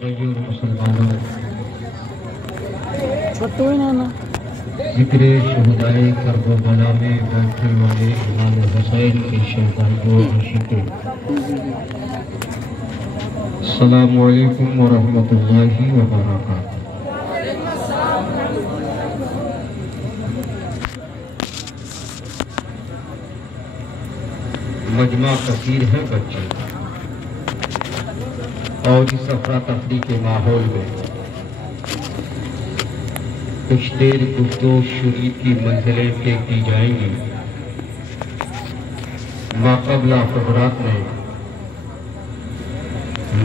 غیر مسلمانوں ذکر شہدائے کرب و بلا میں بیٹھنے والے امام حسین کے شہدائیوں عاشقوں، السلام علیکم ورحمۃ اللہ وبرکاتہ۔ مجمع کثیر ہے بچے، اور اس افراتفری کے ماحول میں کچھ دیر گفتگو شریعت کی منزلیں طے کی جائیں گی۔ ماقبل حضرات نے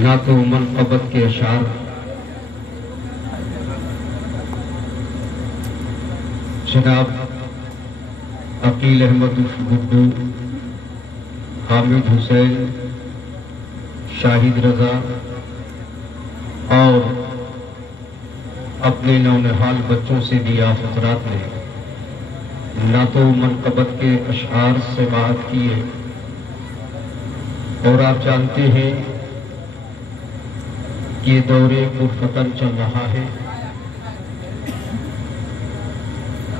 نعت و منقبت کے اشعار جناب عقیل احمد گڈو، حامد حسین، شاہد رضا اور اپنے نونہال بچوں سے بھی آپ حضرات نے نعت و منقبت کے اشعار سماعت کیے، اور آپ جانتے ہیں کہ دور پرفتن چل رہا ہے،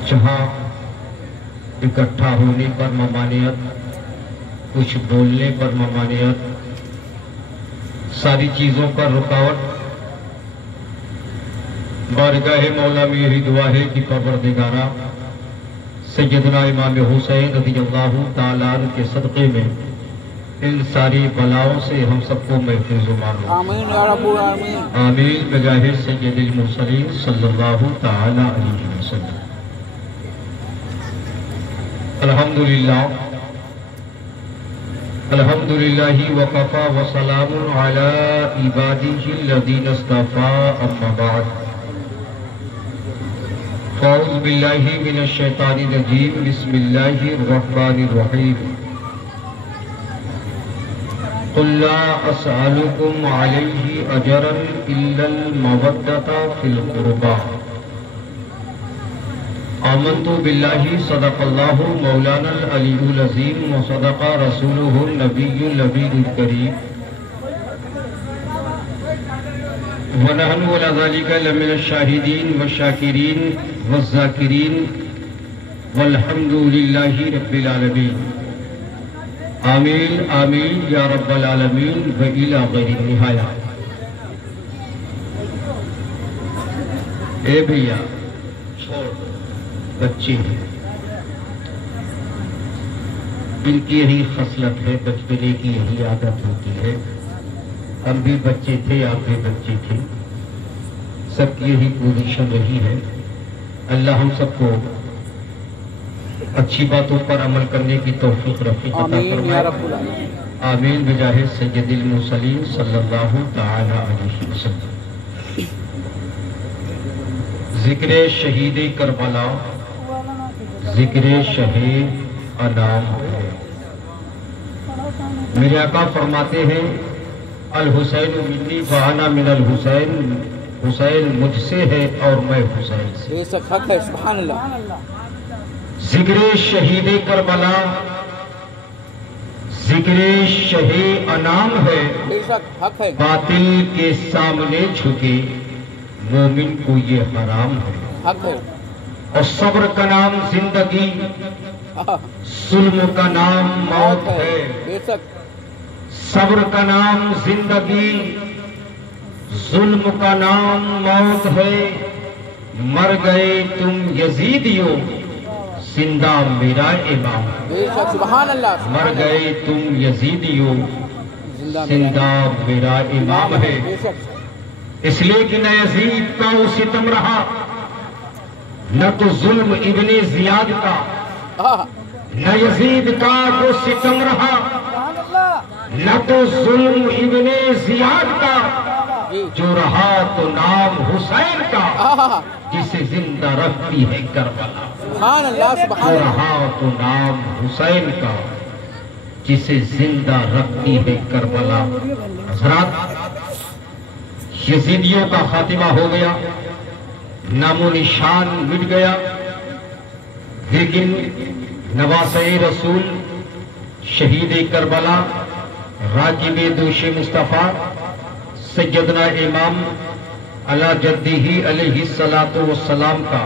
جہاں اکٹھا ہونے پر ممانعت، کچھ بولنے پر ممانعت، ساری چیزوں پر رکاوٹ۔ بارگاہ مولا میں یہی دعا ہے کہ پروردگارہ سیدنا امام حسین رضی اللہ تعالیٰ عنہ کے صدقے میں ان ساری بلاؤں سے ہم سب کو محفوظ و معلوم۔ آمین یا رب العالمین۔ آمین بجاہ سید المرسلین صلی اللہ تعالیٰ علیہ وسلم۔ الحمدللہ الحمدللہ وقفا وسلام علی عبادہ الذین اصطفیٰ، اما بعد، اعوذ باللہ من الشیطان الرجیم، بسم اللہ الرحمن الرحیم۔ قل لا اسألکم علیہ اجرا الا المودۃ فی القربى، آمنت باللہ صدق اللہ مولانا العلی العظیم وصدق رسولہ النبی النبی الکریم، ونحن علی ذلک لمن الشاہدین والشاکرین والذاکرین والحمد للہ رب العالمین۔ آمین آمین یا رب العالمین وإلی غیر النہایہ۔ اے بھیا چھوڑ، بچے ہیں، ان کی یہی خصلت ہے، بچپنے کی یہی عادت ہوتی ہے۔ ہم بھی بچے تھے، آپ بھی بچے تھے، سب کی یہی پوزیشن رہی ہے۔ اللہ ہم سب کو اچھی باتوں پر عمل کرنے کی توفیق رفیق عطا فرمائے۔ آمین بجاہ سید المرسلین صلی اللہ تعالی علیہ وسلم۔ ذکر شہید کربلا ذکر شہید انام ہے۔ میرے آقا فرماتے ہیں الحسین منی وانا من الحسین، حسین مجھ سے ہے اور میں حسین سے۔ سبحان اللہ۔ ذکر شہید کربلا ذکر شہید انام ہے، باطل کے سامنے جھکے مومن کو یہ حرام ہے۔ اور صبر کا نام زندگی، ظلم کا نام موت ہے۔ صبر کا نام زندگی، ظلم کا نام موت ہے۔ مر گئے تم یزیدیو، زندہ میرا امام۔ سبحان اللہ۔ مر گئے تم یزیدیو، زندہ میرا امام ہے۔ اس لیے کہ نہ یزید کا وہ ستم رہا، نہ تو ظلم ابن زیاد کا، نہ یزید کا وہ ستم رہا، نہ تو ظلم ابن زیاد کا، جو رہا تو نام حسین کا، جسے زندہ رکھتی ہے کربلا۔ جو رہا تو نام حسین کا، جسے زندہ رکھتی ہے کربلا۔ حضرات، یزیدیوں کا خاتمہ ہو گیا، نام و نشان مٹ گیا، لیکن نواسۂ رسول، شہید کربلا، راجب دوش مصطفیٰ سیدنا امام علی جدہ علیہ الصلوۃ والسلام کا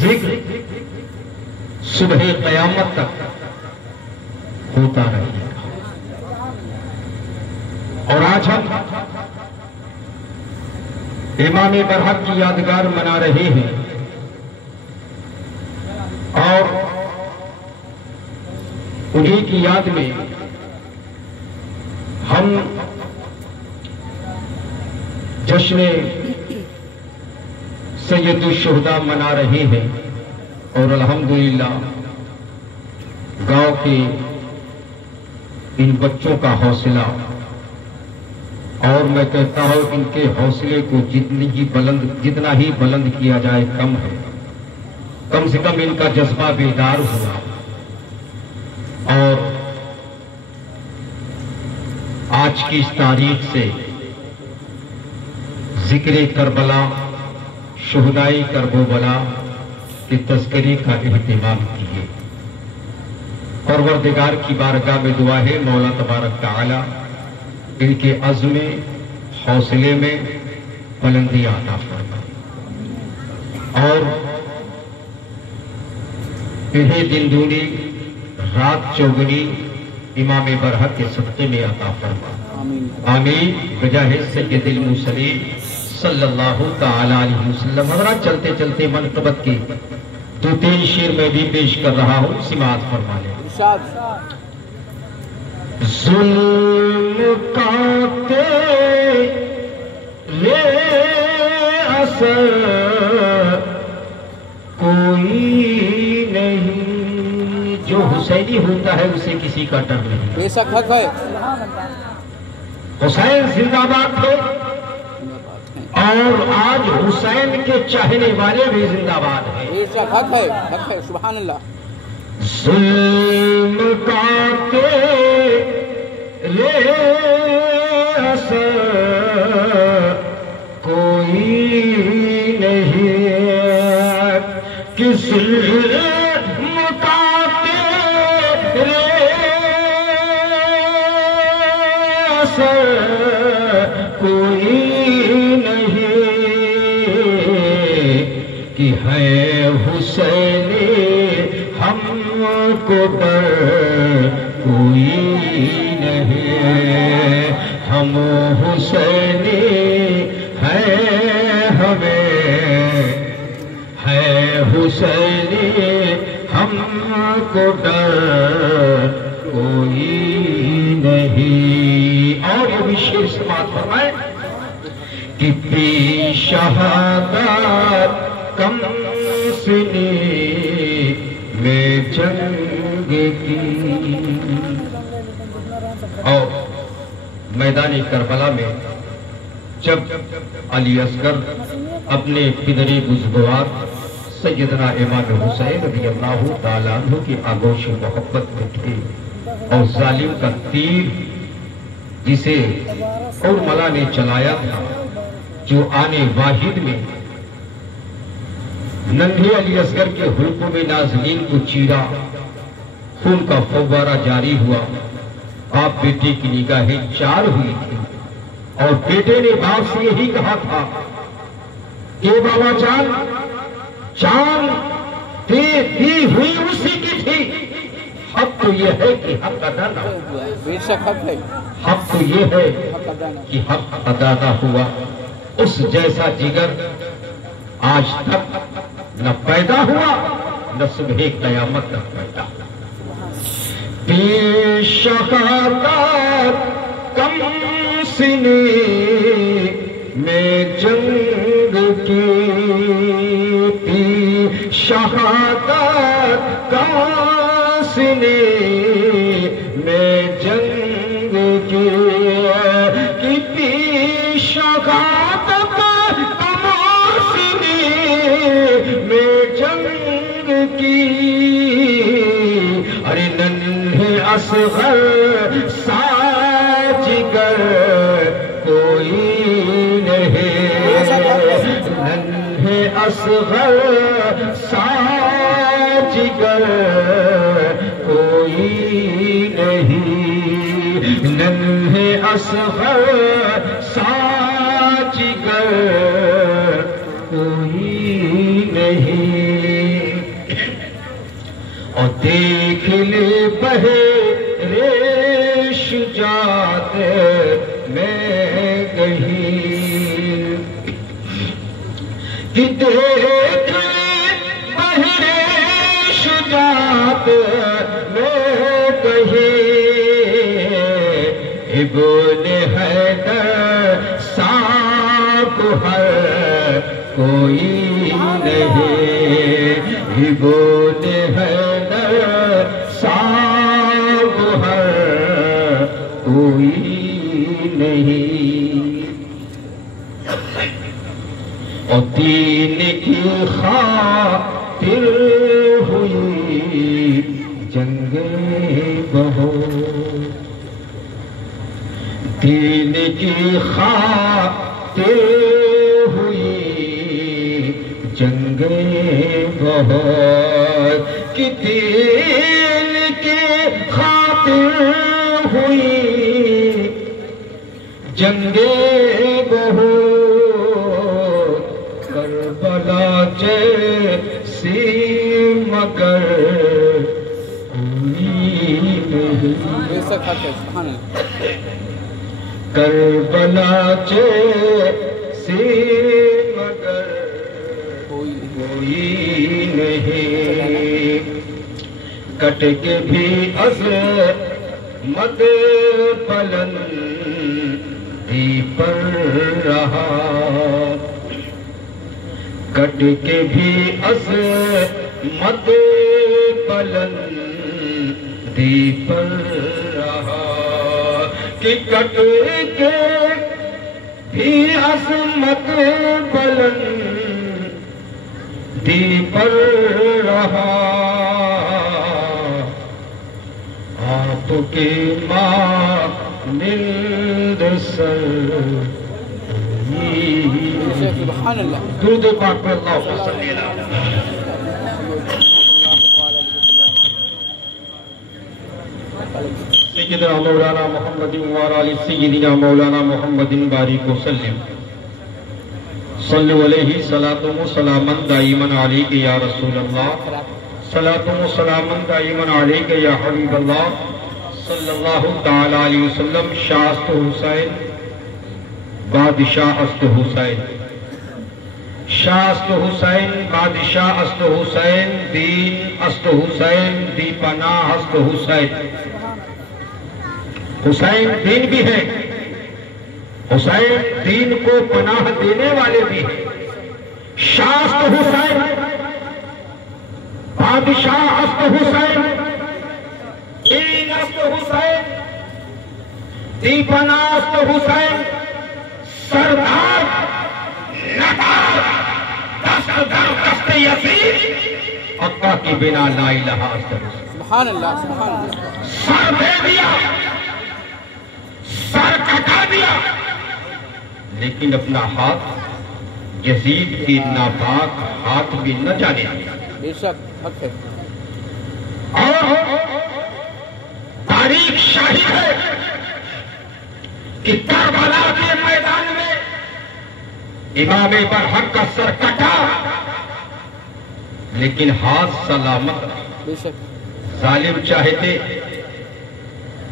ذکر صبح قیامت تک ہوتا رہے گا۔ اور آج ہم امام برحق کی یادگار منا رہے ہیں، اور انہی کی یاد میں ہم جشن سید الشہداء منا رہے ہیں، اور الحمدللہ گاؤں کے ان بچوں کا حوصلہ، اور میں کہتا ہوں ان کے حوصلے کو جتنا ہی بلند کیا جائے کم ہے۔ کم سے کم ان کا جذبہ بیدار ہوا، اور آج کی اس تاریخ سے ذکر کربلا، شہدائے کربلا کے تذکرے کا اہتمام کیے۔ پروردگار کی بارگاہ میں دعا ہے مولا تبارک تعالی ان کے عزم حوصلے میں بلندی عطا فرمائے، اور انہیں دن دونی رات چوگنی امام برحق کے صدقے میں عطا فرمائے، آمین بجاہ سید المرسلین صلی اللہ تعالی علیہ وسلم۔ حضرات چلتے چلتے منقبت کے 2-3 شعر میں بھی پیش کر رہا ہوں، سماعت فرما لیں۔ ظلم کا تیرے اثر کوئی نہیں، جو حسینی ہوتا ہے اسے کسی کا ڈر نہیں۔ بے شک حق ہے، حسین زندہ باد تھے، اور آج حسین کے چاہنے والے بھی زندہ باد ہیں۔ بے شک حق ہے، سبحان اللہ۔ ظلم کا تیرے اثر کوئی نہیں، کہ ظلم کا تیرے اثر کوئی کہ ہے حسین ہم کو ڈر کوئی نہیں، ہم حسین ہے ہمیں، ہے حسین ہم کو ڈر کوئی نہیں۔ اور یہ بھی شعر سے بات فرمائے کہ پی شہادت کم سنی میں جنگ کی، اور میدان کربلا میں جب علی اصغر اپنے پدر بزرگوار سیدنا امام حسین رضی اللہ تعالیٰ عنہ کی آغوش محبت میں تھے، اور ظالم کا تیر جسے کربلا نے چلایا تھا، جو آنے واحد میں ننھے علی اصغر کے حلقوں میں نازنین کو چیرا، خون کا فوارہ جاری ہوا، باپ بیٹے کی نگاہیں چار ہوئی تھی، اور بیٹے نے باپ سے یہی کہا تھا کہ بابا جان دی ہوئی اسی کی تھی، حق تو یہ ہے کہ حق ادا نہ ہوا۔ بے شک حق ہے، حق تو یہ ہے کہ حق ادا نہ ہوا۔ اس جیسا جگر آج تک نہ پیدا ہوا، نہ صبح قیامت تک پیدا ہوا۔ پی شہادت کم سنی میں جنگ کی، پی شہادت کم سنی میں جنگ کی، کہ پی شہادت کم سنی میں جنگ کی، ارے ننھے اصغر ساجگر کوئی نہیں، ننھے اصغر ساجگر کوئی نہیں، ننھے اصغر کوئی نہیں، اور دیکھ لے بہرے شجاعت میں کہیں، کہ دیکھ لے بہرے شجاعت میں کہیں، ابن حیدر ساکھ ہر کوئی نہیں، ابن حیدر ساکھ ہر کوئی نہیں، اور دین کی خاطر ہوئی جنگ بہت، دین کی خاطر ہوئی جنگ بہت، کہ دین کی خاطر ہوئی جنگ بہت، کربلا جیسی مگر کوئی نہیں، کربلا جیسی مگر کوئی نہیں، کٹ کے بھی عظمت بلندی پر رہا، کٹ کے بھی عظمت بلندی پر رہا، کہ کٹ کے بھی عظمت بلندی پر رہا، آپ کے مانند سر سبحان اللہ، درود پاک پر اللہم صلی اللہ سیدنا مولانا محمد وعلی سیدنا مولانا محمد بارک وسلم، صلو علیہ صلاۃ و سلاما دائما علیک یا رسول اللہ، صلاۃ و سلاما دائما علیک یا حبیب اللہ، صلی اللہ تعالی علیہ وسلم۔ شاہ است حسین بادشاہ است حسین، شاہ است حسین بادشاہ است حسین، دین است حسین دی پناہ است حسین، حسین دین بھی ہے، حسین دین کو پناہ دینے والے بھی ہیں، شاہ است حسین بادشاہ است حسین، دین است حسین دی پناہ است حسین، سردار نٹار دست در دست یزید، حقہ کی بنا لا الہ است حسین، سبحان اللہ، سبحان اللہ، سر دے دیا، سر کٹا دیا، لیکن اپنا ہاتھ یزید کی ناپاک ہاتھ بھی نہ جانے دیا، بے شک حق ہے، اور تاریخ شاہد ہے کہ کربلا کے میدان میں امام برحق کا سر کٹا لیکن ہاتھ سلامت، بے شک ظالم چاہتے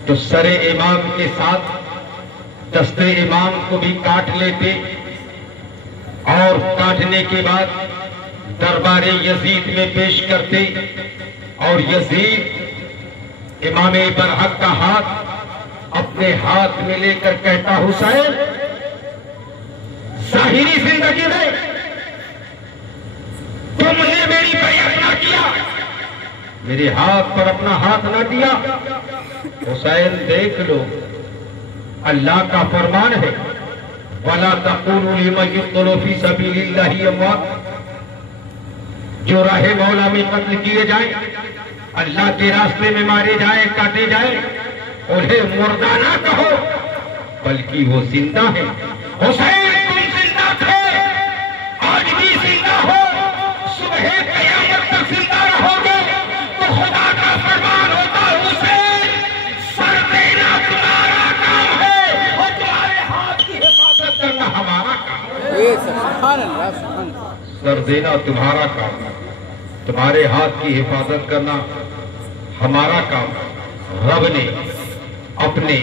تو سر امام کے ساتھ دست امام کو بھی کاٹ لیتے، اور کاٹنے کے بعد دربار یزید میں پیش کرتے، اور یزید امام برحق کا ہاتھ اپنے ہاتھ میں لے کر کہتا، حسین ظاہری زندگی میں تم نے میری بیعت نہ کیا، میرے ہاتھ پر اپنا ہاتھ نہ دیا، حسین دیکھ لو اللہ کا فرمان ہے، وَلَا تَقُولُوا لِمَنْ يُقْتَلُ فِي سَبِيلِ اللَّهِ أَمْوَاتٌ، جو راہ مولا میں قتل کیے جائیں، اللہ کے راستے میں مارے جائیں، کاٹے جائیں، انہیں مردہ نہ کہو بلکہ وہ زندہ ہیں۔ حسین تم زندہ تھے، آج بھی زندہ ہو، صبح قیامت تک زندہ رہو گے، تو خدا کا فرمان ہوتا حسین سر دینا تمہارا کام ہے اور تمہارے ہاتھ کی حفاظت کرنا ہمارا کام ہے۔ سبحان اللہ، سبحان اللہ۔ سر دینا تمہارا کام، تمہارے ہاتھ کی حفاظت کرنا ہمارا کام۔ رب نے اپنے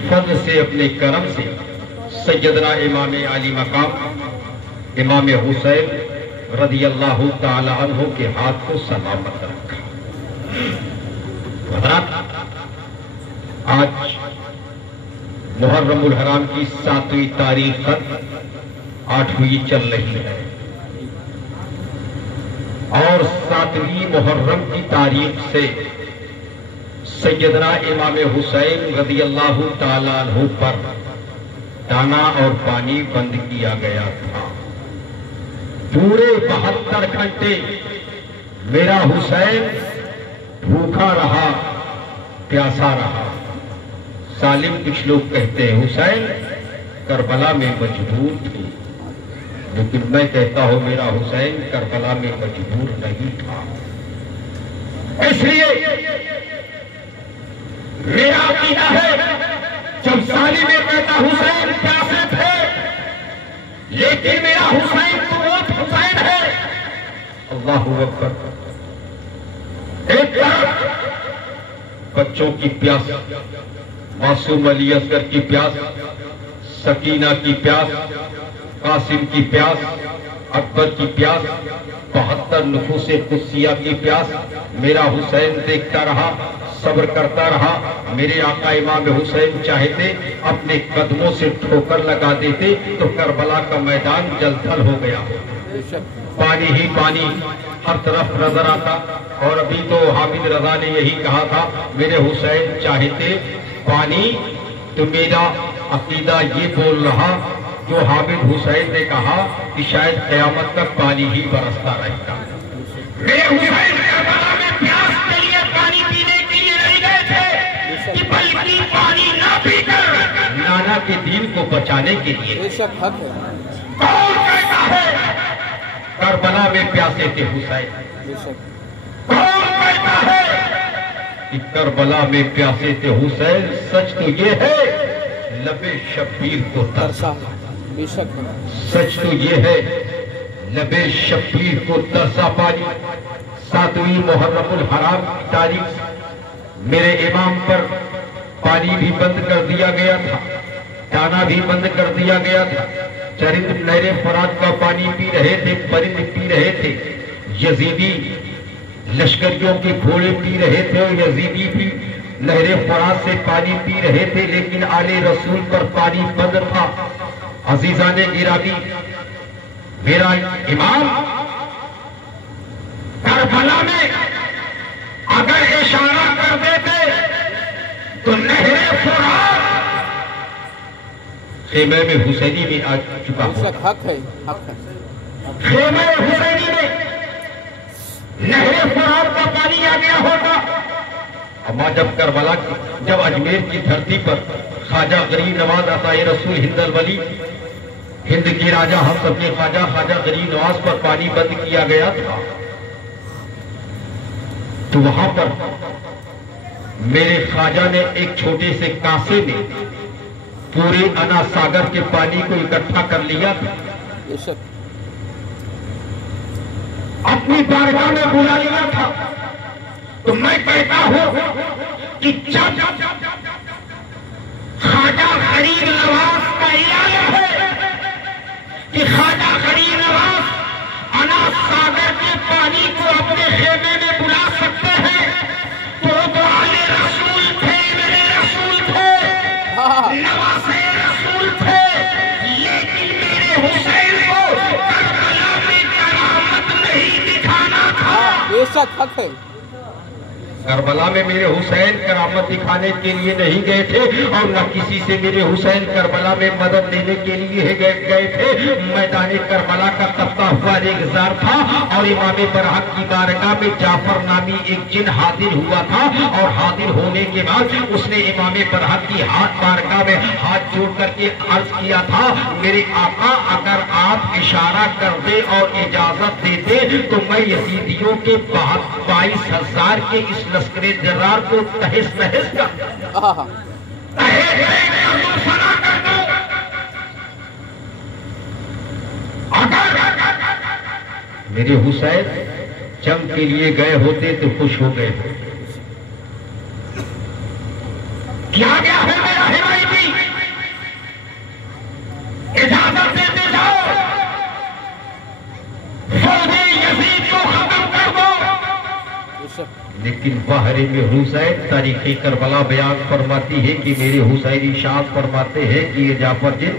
فضل سے، اپنے کرم سے سیدنا امام علی مقام امام حسین رضی اللہ تعالی عنہ کے ہاتھ کو سلامت رکھا۔ حضرات، آج محرم الحرام کی 7ویں تاریخ تک 8ویں چل رہی ہے، اور 7ویں محرم کی تاریخ سے سیدنا امام حسین رضی اللہ تعالیٰ عنہ پر دانا اور پانی بند کیا گیا تھا۔ پورے 72 گھنٹے میرا حسین بھوکا رہا، پیاسا رہا۔ سالم کچھ لوگ کہتے ہیں حسین کربلا میں مجبور تھے، لیکن میں کہتا ہوں میرا حسین کربلا میں مجبور نہیں تھا۔ اس لیے میرا عقیدہ ہے، جب سالم میں کہتا حسین پیاسے تھے، لیکن میرا حسین تو وہ حسین ہے۔ اللہ اکبر۔ ایک طرف بچوں کی پیاس، معصوم علی اصغر کی پیاس، سکینہ کی پیاس، قاسم کی پیاس، اکبر کی پیاس، 72 نفوس قدسیہ کی پیاس، میرا حسین دیکھتا رہا، صبر کرتا رہا۔ میرے آقا امام حسین چاہتے اپنے قدموں سے ٹھوکر لگا دیتے تو کربلا کا میدان جل تھل ہو گیا، پانی ہی پانی ہر طرف نظر آتا۔ اور ابھی تو حامد رضا نے یہی کہا تھا، میرے حسین چاہتے پانی، تو میرا عقیدہ یہ بول رہا جو حامد حسین نے کہا کہ شاید قیامت تک پانی ہی برستا رہتا۔ میرے حسین کربلا میں پیاس کے لیے پانی پینے کے لیے نہیں گئے تھے، کہ بلکہ پانی نہ پی کر نانا کے دین کو بچانے کے لیے۔ بے شک حق ہے، کون کہتا ہے کربلا میں پیاسے تھے حسین؟ بے شک کون کہتا ہے کہ کربلا میں پیاسے تھے حسین؟ سچ تو یہ ہے لب شبیر کو ترسا، بے شک ہے، سچ تو یہ ہے لب شبیر کو ترسا پانی۔ 7ویں محرم الحرام کی تاریخ میرے امام پر پانی بھی بند کر دیا گیا تھا، دانا بھی بند کر دیا گیا تھا۔ چرند نہر فرات کا پانی پی رہے تھے، پرند پی رہے تھے، یزیدی لشکریوں کے گھوڑے پی رہے تھے، اور یزیدی بھی نہر فرات سے پانی پی رہے تھے، لیکن آل رسول پر پانی بند تھا۔ عزیزان گرامی، میرا امام کربلا میں اگر اشارہ کر دیتے تو نہر فرات خیمہ میں حسینی میں آ چکا بے ہوتا۔ شک حق ہے، حق ہے، خیمہ حسینی میں نہر فرات کا پانی آ گیا ہوتا۔ اما جب کربلا کی، جب اجمیر کی دھرتی پر خواجہ غریب نواز عطا رسول ہند الولی، ہند کی راجہ ہم سب کے خواجہ غریب نواز پر پانی بند کیا گیا تھا، تو وہاں پر میرے خواجہ نے ایک چھوٹے سے کاسے میں پورے انا ساگر کے پانی کو اکٹھا کر لیا تھا، بے شک اپنی بارگاہ میں بلا لیا تھا۔ تو میں کہتا ہوں کہ جب خواجہ غریب نواز کا اعلان ہے کہ خواجہ غریب نواز انا ساگر کے پانی کو اپنے خیمے میں بلا سکتے ہیں، تو آلے رسول تھے، میرے رسول تھے، نواسے رسول تھے، لیکن میرے حسین کو کربلا میں کرامت نہیں دکھانا تھا۔ بے شک حق ہے، کربلا میں میرے حسین کرامت دکھانے کے لیے نہیں گئے تھے، اور نہ کسی سے میرے حسین کربلا میں مدد لینے کے لیے گئے تھے۔ میدان کربلا کا تپتا ہوا ریگزار تھا، اور امام برحق کی بارگاہ میں جعفر نامی ایک جن حاضر ہوا تھا، اور حاضر ہونے کے بعد اس نے امام برحق کی بارگاہ میں ہاتھ جوڑ کر کے عرض کیا تھا، میرے آقا اگر آپ اشارہ کر دے اور اجازت دیتے تو میں یزیدیوں کے 22,000 کے اس لشکر جرار کو تہس نہس کر فنا کر دو۔ میرے حسین جنگ کے لیے گئے ہوتے تو خوش ہو گئے ہوتے. کیا گیا ہے میرا حمایتی؟ اجازت دیتے جاؤ فوج یزید کو ختم کر دو. لیکن باہر میں حسین تاریخ کربلا بیان فرماتی ہے کہ میرے حسین ارشاد فرماتے ہیں کہ یہ جعفر جن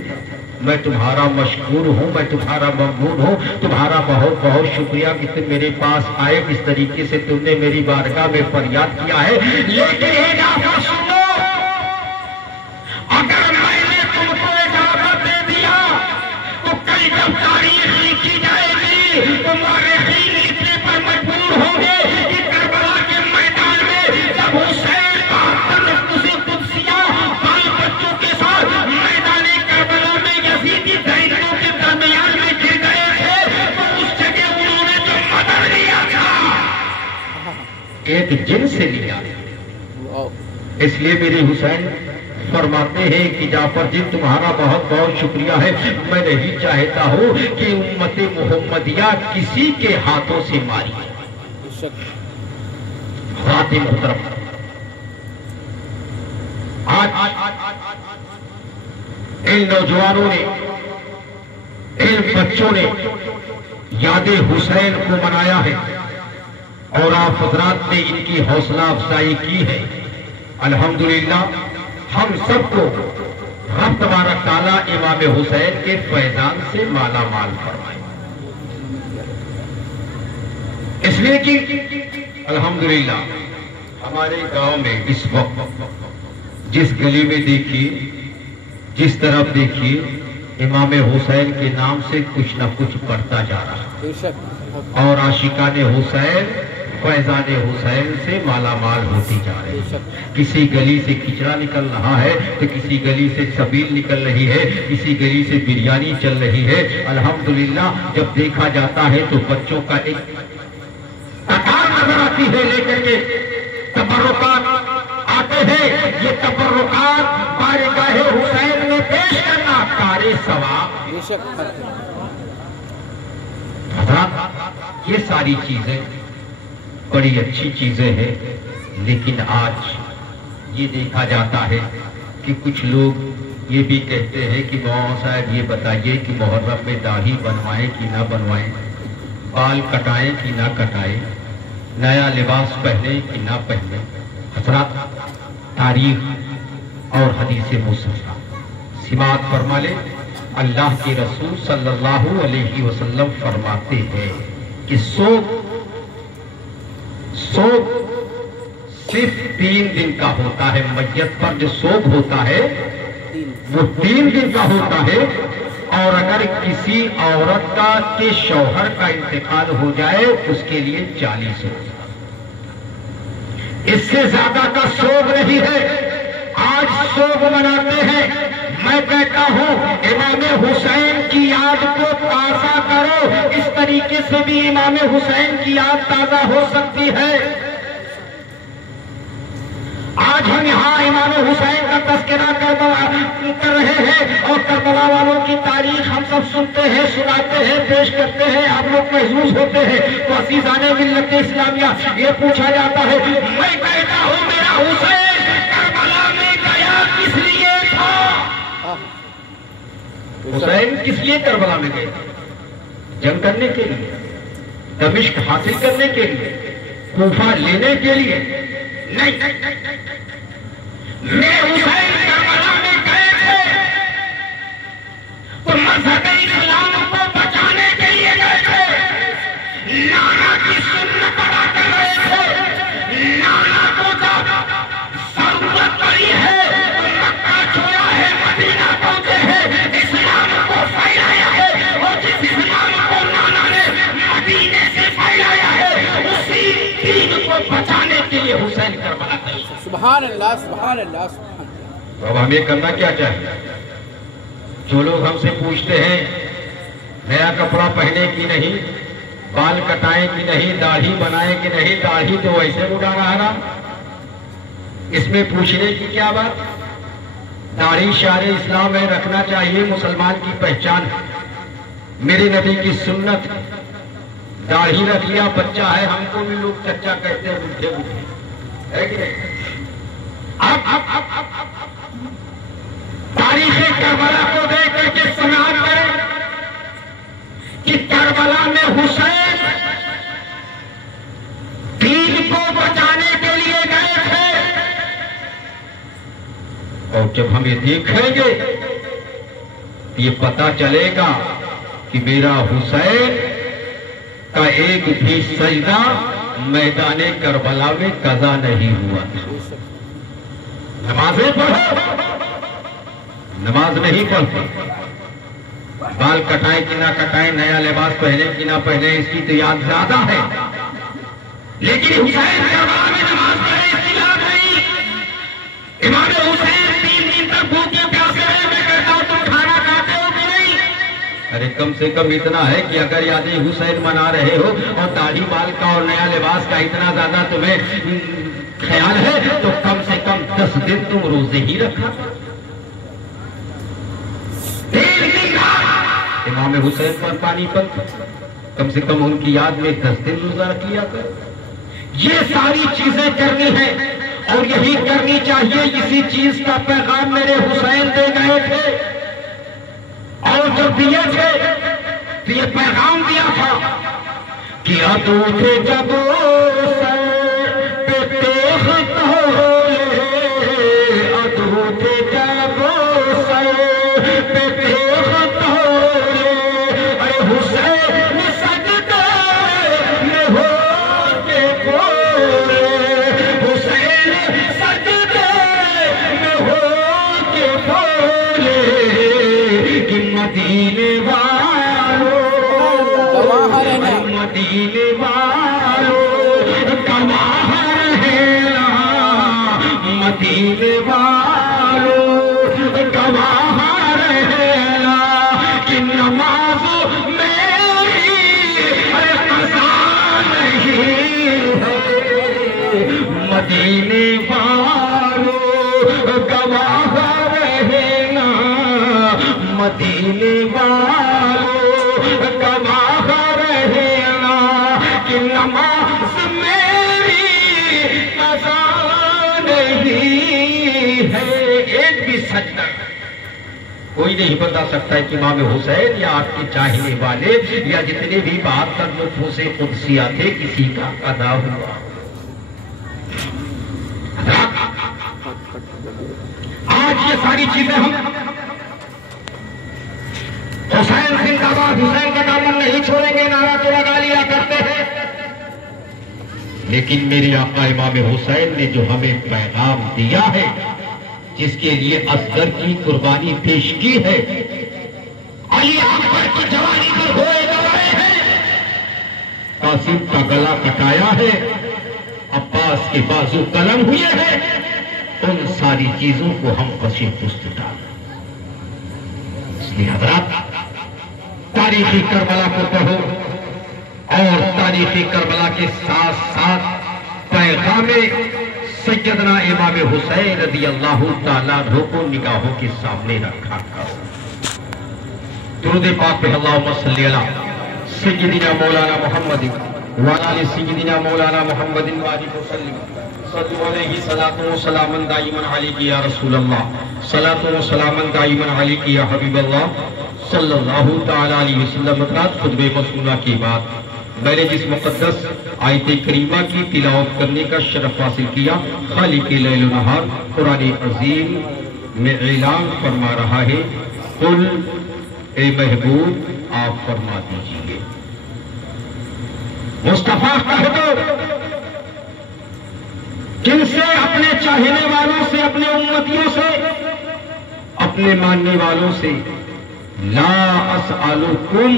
میں تمہارا مشکور ہوں, میں تمہارا ممنون ہوں, تمہارا بہت بہت شکریہ کہ تم میرے پاس آئے, کس طریقے سے تم نے میری بارگاہ میں فریاد کیا ہے. لیکن یہ جعفر سنو, اگر میں نے تم کو اجازت دے دیا تو کل جب تاریخ لکھی جائے گی تمہارے لکھنے پر مجبور ہوں گے کہ کربلا کے میدان میں جب حسین کسی قدسیہ بال بچوں کے ساتھ میدان کربلا میں یزیدی دہندوں کے درمیان میں گر گئے تھے تو اس جگہ انہوں نے جو مدد لیا تھا ایک جن سے لیا. اس لیے میرے حسین فرماتے ہیں کہ جعفر جی تمہارا بہت بہت شکریہ ہے, میں نہیں چاہتا ہوں کہ امت محمدیہ کسی کے ہاتھوں سے ماری. خاتم محترم, آج ان نوجوانوں نے, ان بچوں نے یاد حسین کو منایا ہے اور آپ حضرات نے ان کی حوصلہ افزائی کی ہے. الحمدللہ ہم سب کو رب تبارک تعالیٰ امام حسین کے فیضان سے مالا مال فرمائے. اس لیے کہ الحمدللہ ہمارے گاؤں میں اس وقت جس گلی میں دیکھیے, جس طرف دیکھیے, امام حسین کے نام سے کچھ نہ کچھ بڑھتا جا رہا ہے اور عاشقان حسین فیضان حسین سے مالا مال ہوتی جا رہی ہے. کسی گلی سے کچرا نکل رہا ہے تو کسی گلی سے سبیل نکل رہی ہے, کسی گلی سے بریانی چل رہی ہے. الحمدللہ جب دیکھا جاتا ہے تو بچوں کا ایک قطار نظر آتی ہے, لیکن یہ تبرکات آتے ہیں. یہ تبرکات بارگاہ حسین میں پیش کرنا کارِ ثواب. یہ ساری چیزیں بڑی اچھی چیزیں ہیں, لیکن آج یہ دیکھا جاتا ہے کہ کچھ لوگ یہ بھی کہتے ہیں کہ مولانا صاحب یہ بتائیے کہ محرم میں داڑھی بنوائیں کہ نہ بنوائیں, بال کٹائیں کہ نہ کٹائیں, نیا لباس پہنیں کہ نہ پہنیں. حضرات تاریخ اور حدیث مصطفیٰ سماعت فرما لیں. اللہ کے رسول صلی اللہ علیہ وسلم فرماتے ہیں کہ سوگ صرف 3 دن کا ہوتا ہے. میت پر جو سوگ ہوتا ہے وہ 3 دن کا ہوتا ہے, اور اگر کسی عورت کا کے شوہر کا انتقال ہو جائے اس کے لیے 40 ہوتا. اس سے زیادہ کا سوگ نہیں ہے. آج سوگ مناتے ہیں. میں کہتا ہوں امام حسین کی یاد کو تازہ کرو. اس طریقے سے بھی امام حسین کی یاد تازہ ہو سکتی ہے. آج ہم یہاں امام حسین کا تذکرہ کر رہے ہیں اور کربلا والوں کی تاریخ ہم سب سنتے ہیں, سناتے ہیں, پیش کرتے ہیں, آپ لوگ محظوظ ہوتے ہیں. تو عزیزان ملت اسلامیہ یہ پوچھا جاتا ہے, میں کہتا ہوں میرا حسین کربلا میں گیا کس لیے تھا؟ حسین کس لیے کربلا میں گئے؟ جنگ کرنے کے لیے, دمشق حاصل کرنے کے لیے, کوفہ لینے کے لیے نہیں. میں حسین کربلا میں گئے تھے تو مذہب اسلام کو بچانے کے لیے گئے تھے. نانا کی سنت ادا کر رہے تھے. نانا کو جب ضرورت پڑی ہے تو مکہ چھوڑا ہے, مدینہ پہنچے ہیں, اسلام کو پھیلایا ہے. اور جس اسلام کو نانا نے مدینے سے پھیلایا ہے اسی دین کو بچانے کے لیے حسین کربلا گئے. سبحان اللہ, سبحان اللہ, سبحان اللہ. اب ہمیں کرنا کیا چاہیے؟ جو لوگ ہم سے پوچھتے ہیں نیا کپڑا پہنے کی نہیں, بال کٹائیں کہ نہیں, داڑھی بنائیں کہ نہیں, داڑھی تو ویسے اڑا رہا نا, اس میں پوچھنے کی کیا بات؟ داڑھی شعار اسلام ہے, رکھنا چاہیے, مسلمان کی پہچان ہے, میرے نبی کی سنت. داڑھی رکھ لیا بچہ ہے، ہم کو بھی لوگ چچا کہتے ہیں، بوڑھے بوڑھے ہے کہ نہیں؟ تاریخ کربلا کو دیکھ کر کے سماعت کریں کہ کربلا میں حسین دین کو بچانے کے لیے گئے تھے، اور جب ہم یہ دیکھیں گے یہ پتا چلے گا کہ میرا حسین کا ایک بھی سجدہ میدان کربلا میں قضا نہیں ہوا تھا۔ نمازیں پڑھو، نماز نہیں پڑھتے، بال کٹائیں کہ نہ کٹائیں، نیا لباس پہنے کہ نہ پہنے، اس کی تو یاد زیادہ ہے، لیکن حسین کربلا میں نماز پڑھے اس کی یاد نہیں۔ امام حسین 3 دن تک بھوکے پیاسے رہے، میں کہتا ہوں تم کھانا کھاتے ہو کہ نہیں؟ ارے کم سے کم اتنا ہے کہ اگر یاد حسین منا رہے ہو اور داڑھی بال کا اور نیا لباس کا اتنا زیادہ تمہیں خیال ہے تو کم سے کم 10 دن تم روزے ہی رکھا۔ امام حسین پر پانی پر کم سے کم ان کی یاد میں 10 دن روزہ رکھ لیا کر۔ یہ ساری چیزیں کرنی ہے اور یہی کرنی چاہیے، اسی چیز کا پیغام میرے حسین دے گئے تھے، اور جب دیے تھے تو یہ پیغام دیا تھا کہ ادو تھے جب پہ پیخت ہوئے، ادو تھے جب پہ پیخت ہوئے، اے حسین سجدے میں ہو کے بولے، حسین سجدے میں ہو کے بولے کہ مدینے والوں، مدینے والوں گواہ رہنا، مدینے والوں گواہ رہنا کہ نماز میری قضا نہیں ہے، مدینے والوں گواہ رہنا، مدینے والوں گواہ رہنا کہ نماز میری قضا نہیں ہے۔ ایک بھی سجدہ کوئی نہیں بتا سکتا ہے کہ امام حسین یا آپ کے چاہنے والے یا جتنے بھی 72 نفوس قدسیہ تھے کسی کا ادا ہوا۔ آج یہ ساری چیزیں ہم حسین زندہ باد، حسین کا دامن نہیں چھوڑیں گے نعرہ تو لگا لیا کرتے ہیں، لیکن میرے آقا امام حسین نے جو ہمیں پیغام دیا ہے، جس کے لیے اصغر کی قربانی پیش کی ہے، علی اکبر کی جوانی پر ہوئے گوائے ہیں، قاسم کا گلا کٹایا ہے، عباس کے بازو قلم ہوئے ہیں، ان ساری چیزوں کو ہم پسِ پشت ڈالیں۔ اس لیے حضرات تاریخی کربلا کو پڑھو اور تاریخی کربلا کے ساتھ ساتھ پیغام سیدنا امام حسین رضی اللہ تعالیٰ عنہ کو نگاہوں کے سامنے رکھا کرو۔ درود پاک پہ اللہم صلی علی سیدنا مولانا محمد وعلی آل سیدنا مولانا محمد وآلہ وسلم، صلو علیہ صلاۃ و سلام دائما علیک یا رسول اللہ، صلاۃ و سلام دائما علیک یا حبیب اللہ صلی اللہ تعالیٰ علیہ وسلم۔ مطلب خطبہ مسنونہ کی بات، میں نے جس مقدس آیت کریمہ کی تلاوت کرنے کا شرف حاصل کیا، خالق لیل و نہار قرآن عظیم میں اعلان فرما رہا ہے، قل اے محبوب آپ فرما دیجئے، مصطفیٰ کہہ دو کن سے؟ اپنے چاہنے والوں سے، اپنے امتیوں سے، اپنے ماننے والوں سے، لا اسألکم،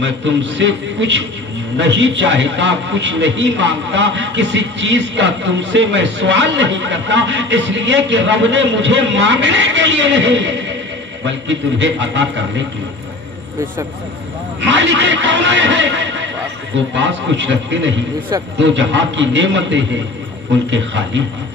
میں تم سے کچھ نہیں چاہتا، کچھ نہیں مانگتا، کسی چیز کا تم سے میں سوال نہیں کرتا، اس لیے کہ رب نے مجھے مانگنے کے لیے نہیں بلکہ تمہیں عطا کرنے کے لیے۔ مالک کونین ہے، وہ پاس کچھ رکھتے نہیں، دو جہاں کی نعمتیں ہیں ان کے خالی ہیں،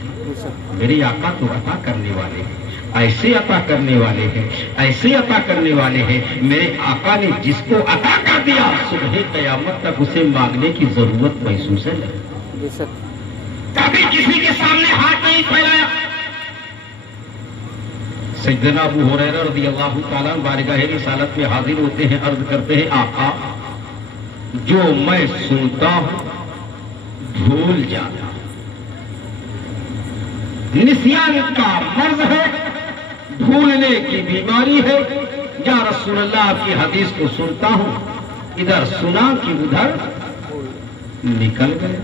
میرے آقا تو عطا کرنے والے ہیں۔ ایسے عطا کرنے والے ہیں، ایسے عطا کرنے والے ہیں. میرے آقا نے جس کو عطا کر دیا صبح قیامت تک اسے مانگنے کی ضرورت محسوس ہے نہیں. کبھی کسی کے سامنے ہاتھ نہیں پھیلایا. سیدنا ابو ہریرہ رضی اللہ تعالیٰ بارگاہ رسالت میں حاضر ہوتے ہیں، عرض کرتے ہیں آقا جو میں سنتا ہوں بھول جاتا ہوں، نسیان کا مرض ہے، بھولنے کی بیماری ہے. یا رسول اللہ آپ کی حدیث کو سنتا ہوں، ادھر سنا کہ ادھر نکل گئے.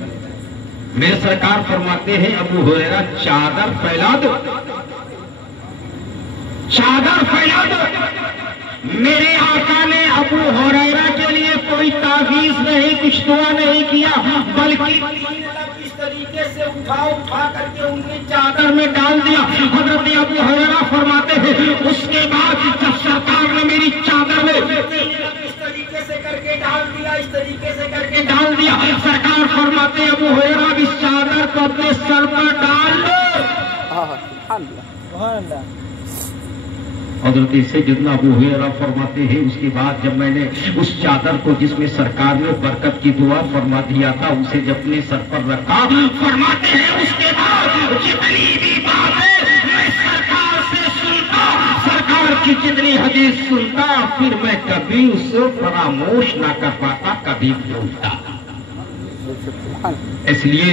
میرے سرکار فرماتے ہیں ابو ہریرہ چادر پھیلا دو، چادر پھیلا دو. میرے آقا نے ابو ہریرہ کے لیے کوئی تعویذ نہیں، کچھ دعا نہیں کیا، بلکہ اس طریقے سے اٹھا کر کے ان کی چادر میں ڈال دیا. حضرت ابو ہریرہ فرماتے ہیں اس کے بعد جب سرکار نے میری چادر میں اس طریقے سے کر کے ڈال دیا، اس طریقے سے کر کے ڈال دیا، سرکار فرماتے ابو ہریرہ اب اس چادر کو اپنے سر پر ڈال لو. حضرت سیدنا ابو ہریرہ فرماتے ہیں اس کے بعد جب میں نے اس چادر کو جس میں سرکار نے برکت کی دعا فرما دیا تھا اسے جب اپنے سر پر رکھا، فرماتے ہیں اس کے بعد جتنی بھی باتیں میں سرکار سے سنتا، سرکار کی جتنی حدیث سنتا، پھر میں کبھی اسے فراموش نہ کر پاتا، کبھی بھولتا. اس لیے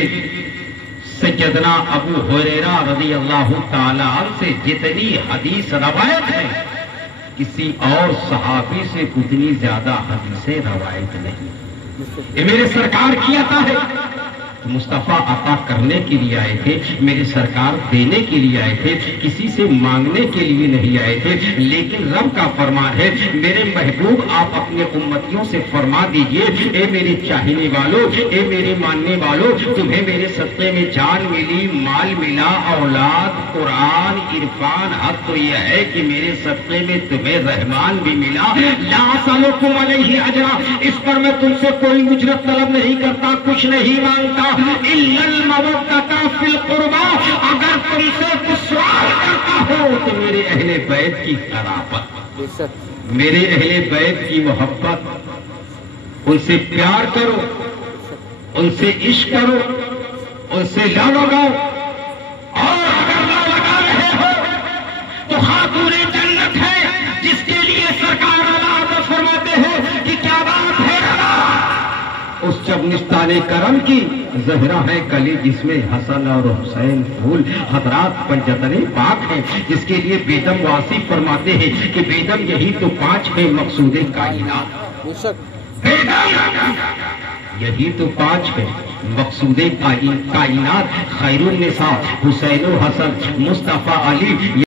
سیدنا ابو ہریرہ رضی اللہ تعالیٰ عنہ سے جتنی حدیث روایت ہے کسی اور صحابی سے اتنی زیادہ حدیثیں روایت نہیں. یہ میرے سرکار کی عطا ہے. مصطفیٰ عطا کرنے کے لیے آئے تھے، میرے سرکار دینے کے لیے آئے تھے، کسی سے مانگنے کے لیے نہیں آئے تھے. لیکن رب کا فرمان ہے میرے محبوب آپ اپنے امتیوں سے فرما دیجئے اے میرے چاہنے والوں، اے میرے ماننے والوں، تمہیں میرے صدقے میں جان ملی، مال ملا، اولاد، قرآن، عرفان. حق تو یہ ہے کہ میرے صدقے میں تمہیں رحمان بھی ملا. لا اسألکم علیہ اجرا، اس پر میں تم سے کوئی اجرت طلب نہیں کرتا، کچھ نہیں مانگتا. الا المودۃ فی القربى، اگر تم سے کچھ سوال کرتا ہو تو میرے اہل بیت کی قرابت، میرے اہل بیت کی محبت، ان سے پیار کرو، ان سے عشق کرو، ان سے لا لگاؤ. اور اگر لا لگا رہے ہو تو خاتون جنت ہے جس کے لیے سرکار اللہ فرماتے ہیں کہ کیا بات ہے اس چبنستان کرم کی زہرہ ہے کلی جس میں حسن اور حسین پھول حضرات پنجتن پاک ہیں، جس کے لیے بیدم واصف فرماتے ہیں کہ بیدم یہی تو 5 ہے مقصود کائنات. یہی تو 5 ہے مقصود کائنات. خیر النساء حسین و حسن، مصطفیٰ علی.